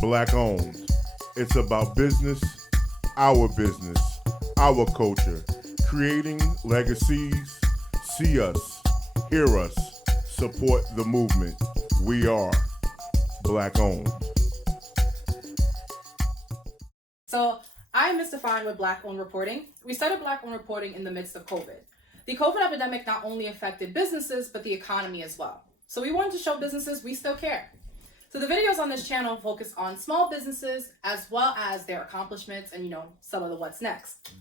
Black owned. It's about business, our culture, creating legacies. See us, hear us, support the movement. We are Black owned. So I'm Mr. Fine with Black Owned Reporting. We started Black Owned Reporting in the midst of COVID. The COVID epidemic not only affected businesses, but the economy as well. So we wanted to show businesses we still care. So the videos on this channel focus on small businesses as well as their accomplishments and, some of the what's next.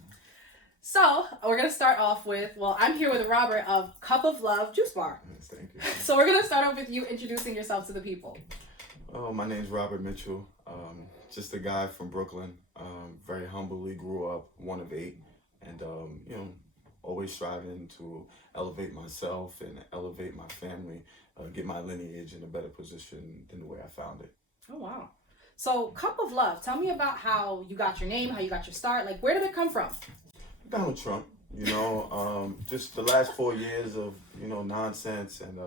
So we're going to start off with, I'm here with Robert of Cup of Love Juice Bar. Yes, thank you. So we're going to start off with you introducing yourself to the people. Oh, my name's Robert Mitchell. Just a guy from Brooklyn. Very humbly grew up, one of 8, and always striving to elevate myself and elevate my family, get my lineage in a better position than the way I found it. Oh, wow. So Cup of Love, tell me about how you got your name, how you got your start. Like, where did it come from? Donald Trump, just the last 4 years of, nonsense and,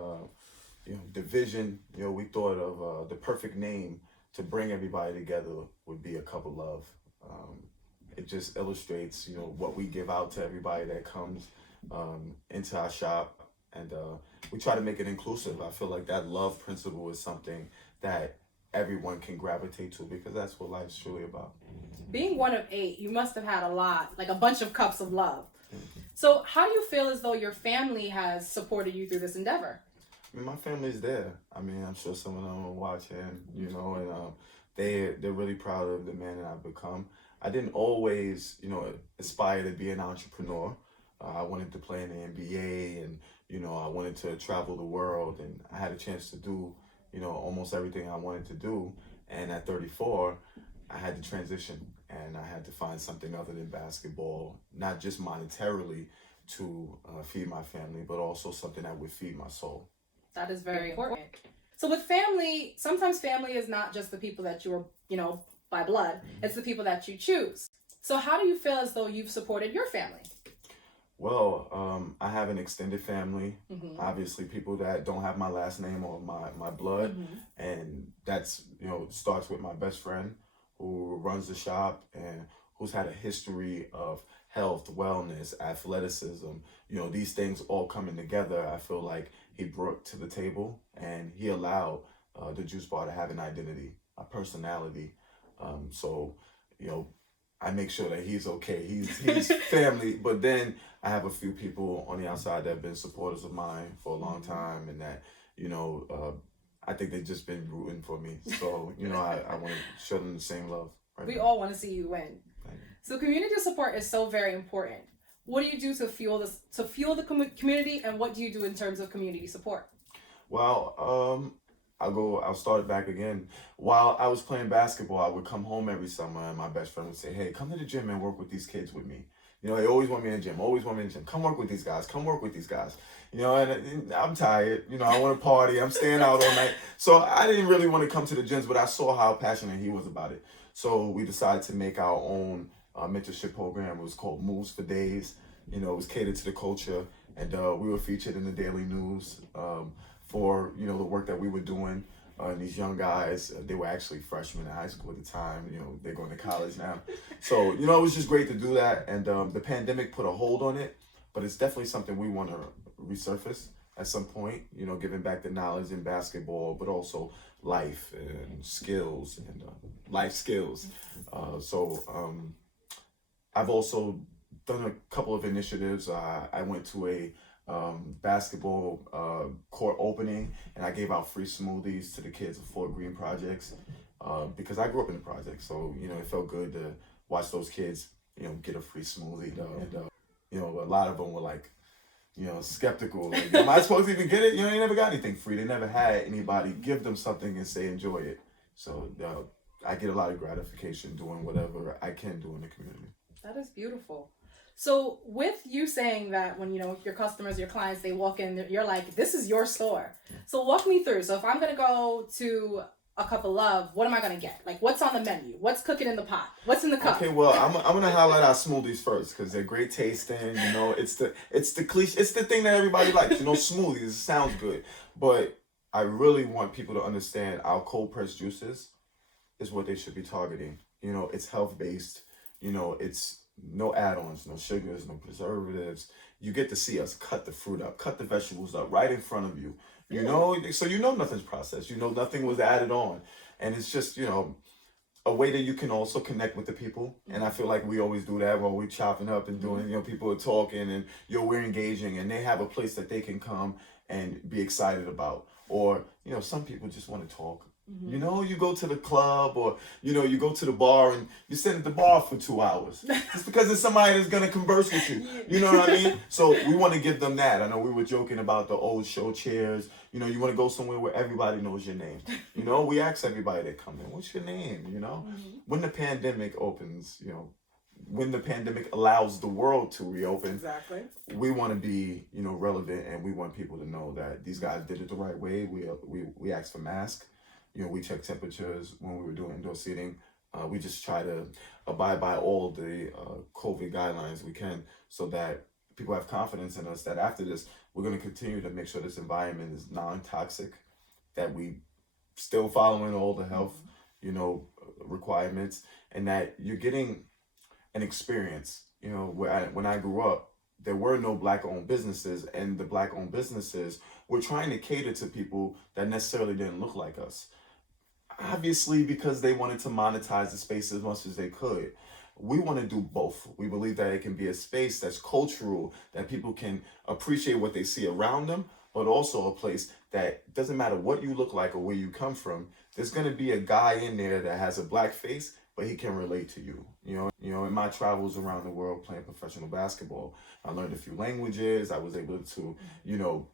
division, we thought of the perfect name to bring everybody together would be a Cup of Love. It just illustrates, what we give out to everybody that comes into our shop. And we try to make it inclusive. I feel like that love principle is something that everyone can gravitate to because that's what life's truly about. Being one of 8, you must have had a bunch of cups of love. So how do you feel as though your family has supported you through this endeavor? My family's there. I'm sure some of them are watching, and they're really proud of the man that I've become. I didn't always, aspire to be an entrepreneur. I wanted to play in the NBA and, I wanted to travel the world, and I had a chance to do, almost everything I wanted to do. And at 34, I had to transition and I had to find something other than basketball, not just monetarily to feed my family, but also something that would feed my soul. That is very important. So with family, sometimes family is not just the people that you are, by blood. It's the people that you choose. So how do you feel as though you've supported your family? Well, I have an extended family, obviously people that don't have my last name or my blood. And that's, starts with my best friend who runs the shop and who's had a history of health, wellness, athleticism, these things all coming together. I feel like he brought to the table and he allowed the juice bar to have an identity, a personality. So, I make sure that he's okay. He's family, but then I have a few people on the outside that have been supporters of mine for a long time, and that, I think they've just been rooting for me. So, I want to show them the same love. We all want to see you win. So community support is so very important. What do you do to fuel the community, and what do you do in terms of community support? Well, I'll start it back again. While I was playing basketball, I would come home every summer and my best friend would say, hey, come to the gym and work with these kids with me. They always want me in the gym, Come work with these guys. And I'm tired. I want to party. I'm staying out all night. So I didn't really want to come to the gyms, but I saw how passionate he was about it. So we decided to make our own mentorship program. It was called Moves for Days. It was catered to the culture. And we were featured in the daily news for, the work that we were doing. And these young guys, they were actually freshmen in high school at the time. They're going to college now. So, it was just great to do that. And the pandemic put a hold on it, but it's definitely something we want to resurface at some point, giving back the knowledge in basketball, but also life and skills and life skills. I've also done a couple of initiatives. I went to a basketball court opening, and I gave out free smoothies to the kids of Fort Greene projects because I grew up in the project. So, it felt good to watch those kids, get a free smoothie. And, a lot of them were like, skeptical. Like, am I supposed to even get it? They never got anything free. They never had anybody give them something and say, enjoy it. So I get a lot of gratification doing whatever I can do in the community. That is beautiful. So with you saying that when, your customers, your clients, they walk in, you're like, this is your store. So walk me through. So if I'm going to go to a Cup of Love, what am I going to get? Like, what's on the menu? What's cooking in the pot? What's in the cup? Okay, well, I'm going to highlight our smoothies first because they're great tasting. It's the cliche. It's the thing that everybody likes. Smoothies, it sounds good. But I really want people to understand our cold pressed juices is what they should be targeting. You know, it's health-based. You know, it's no add-ons, no sugars, no preservatives. You get to see us cut the fruit up, cut the vegetables up right in front of you. You know, so you know nothing's processed. You know nothing was added on. And it's just, you know, a way that you can also connect with the people. And I feel like we always do that while we're chopping up and doing, you know, people are talking and, you know, we're engaging and they have a place that they can come and be excited about. Or, you know, some people just want to talk. You know, you go to the club or, you know, you go to the bar and you sit at the bar for 2 hours just because there's somebody that's going to converse with you. You know what I mean? So we want to give them that. I know we were joking about the old show chairs. You know, you want to go somewhere where everybody knows your name. You know, we ask everybody that come in, what's your name? You know, when the pandemic opens, you know, when the pandemic allows the world to reopen, Exactly. we want to be, you know, relevant, and we want people to know that these guys did it the right way. We asked for masks. You know, we check temperatures when we were doing indoor seating. We just try to abide by all the COVID guidelines we can so that people have confidence in us that after this, we're going to continue to make sure this environment is non-toxic, that we still following all the health, you know, requirements, and that you're getting an experience. You know, when I grew up, there were no Black-owned businesses, and the Black-owned businesses were trying to cater to people that necessarily didn't look like us. Obviously, because they wanted to monetize the space as much as they could. We want to do both. We believe that it can be a space that's cultural, that people can appreciate what they see around them, but also a place that doesn't matter what you look like or where you come from, there's going to be a guy in there that has a Black face, but he can relate to you. You know, in my travels around the world playing professional basketball, I learned a few languages. I was able to, you know,